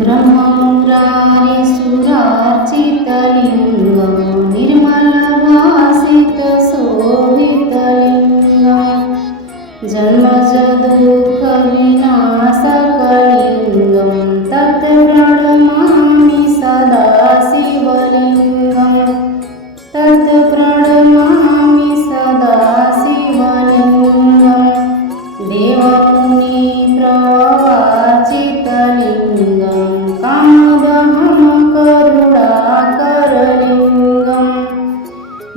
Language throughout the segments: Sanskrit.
ब्रह्ममुरारिसुरार्चितलिङ्गं निर्मलभासितशोभितलिङ्गं जन्मजदुःखविनाशकलिङ्गं तत् प्रणमामि सदा शिवलिङ्गं तत् प्रणमामि सदा शिवलिङ्गं देवमुनिप्रवाचितलिङ्गं कामदहं करुणाकरलिङ्गं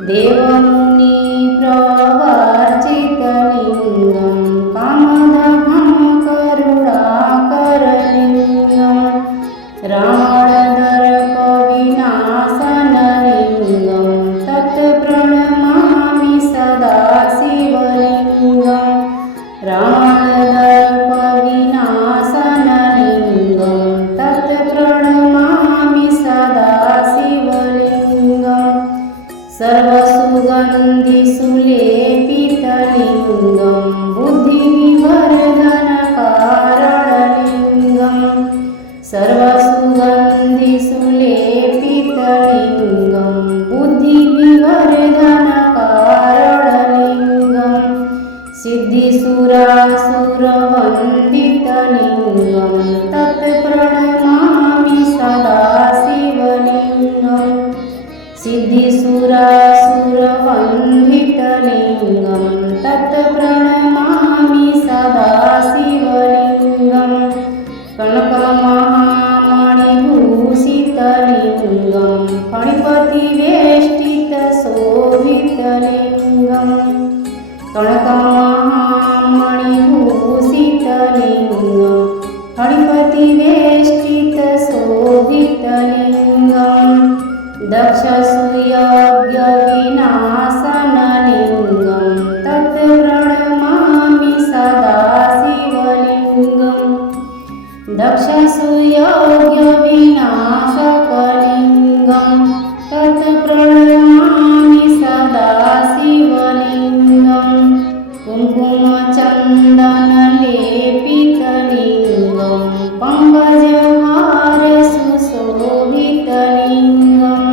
देवमुनिप्रवाचितलिङ्गं कामदहं करुणाकरलिङ्गं रावणदर्पविनाशनलिङ्गं तत् प्रणमामि सदा शिवलिङ्गं रावणदर्पविनाशनलिङ्गं तत् प्रणमामि सदा शिवलिङ्गं सर्वसुगन्धिसुलेपितलिङ्गं बुद्धिविवर्धनकारणलिङ्गं सर्वसुगन्धिसुलेपितलिङ्गं बुद्धिविवर्धनकारणलिङ्गं सिद्धिसुरासुरवन्दितलिङ्गं तत् प्रणमामि सदा शिवलिङ्गं सिद्धिसुरासुरवन्दितलिङ्गं तत् प्रणमामि सदा शिवलिङ्गं कनकमहामणिभूषितलिङ्गं फणिपतिवेष्टितशोभितलिङ्गं कनकमहामणिभूषितलिङ्गं फणिपतिवेष्टितशोभितलिङ्गं दक्षसूयज्ञविनाशनलिङ्गं तत् प्रणमामि सदा शिवलिङ्गं दक्षसूयज्ञविनाशकलिङ्गं तत् प्रणमामि सदा शिवलिङ्गं कुङ्कुमचन्दनलेपितलिङ्गं पङ्कजहारसुशोभितलिङ्गं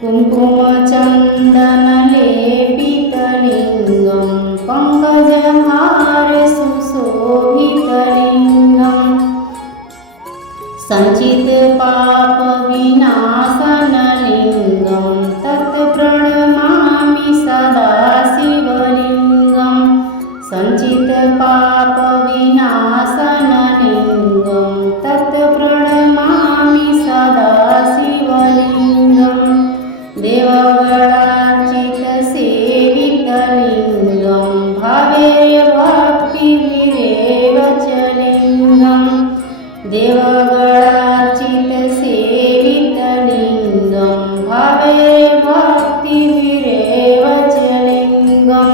कुङ्कुमचन्दनलेपितलिङ्गं पङ्कजहारसुशोभितलिङ्गं सञ्चितपापविनाशनलिङ्गं तत् प्रणमामि सदा शिवलिङ्गं सञ्चितपापविनाशनलिङ्गं तत् प्रणमामि सदा शिवलिङ्गं देवगणार्चितसेवितलिङ्गं भावेर्भक्तिभिरेव च लिङ्गं देवगणार्चितसेवितलिङ्गं भावेर्भक्तिभिरेव च लिङ्गं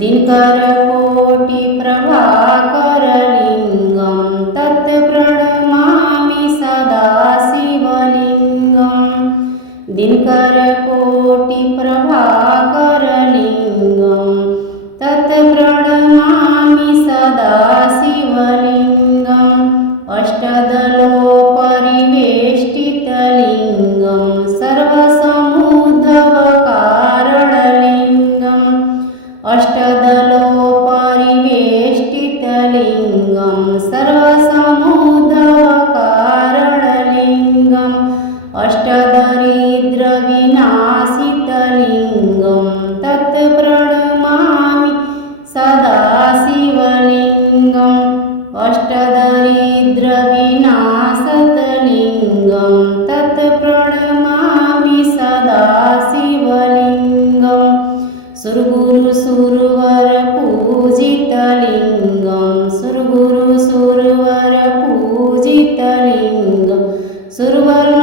दिनकरकोटिप्रभाकरलिङ्गं तत् प्रणमामि सदा शिवलिङ्गं दिनकरकोटिप्रभाकरलिङ्गं तत् प्रणमामि सदा शिवलिङ्गं अष्टदलोपरिवेष्टितलिङ्गं सर्वसमुद्धवकारणलिङ्गं अष्टदलोपरिवेष्टितलिङ्गं सर्वसमुद्धवकारणलिङ्गं अष्टदरिद्रविनाशितलिङ्गं तत् प्रणमामि सदा शिवलिङ्गं अष्टदरिद्रविनाशतलिङ्गं तत् प्रणमामि सदा शिवलिङ्गं सुरगुरुसुरवरपूजितलिङ्गं सुरगुरुसुरवरपूजितलिङ्गं सुरवर्ण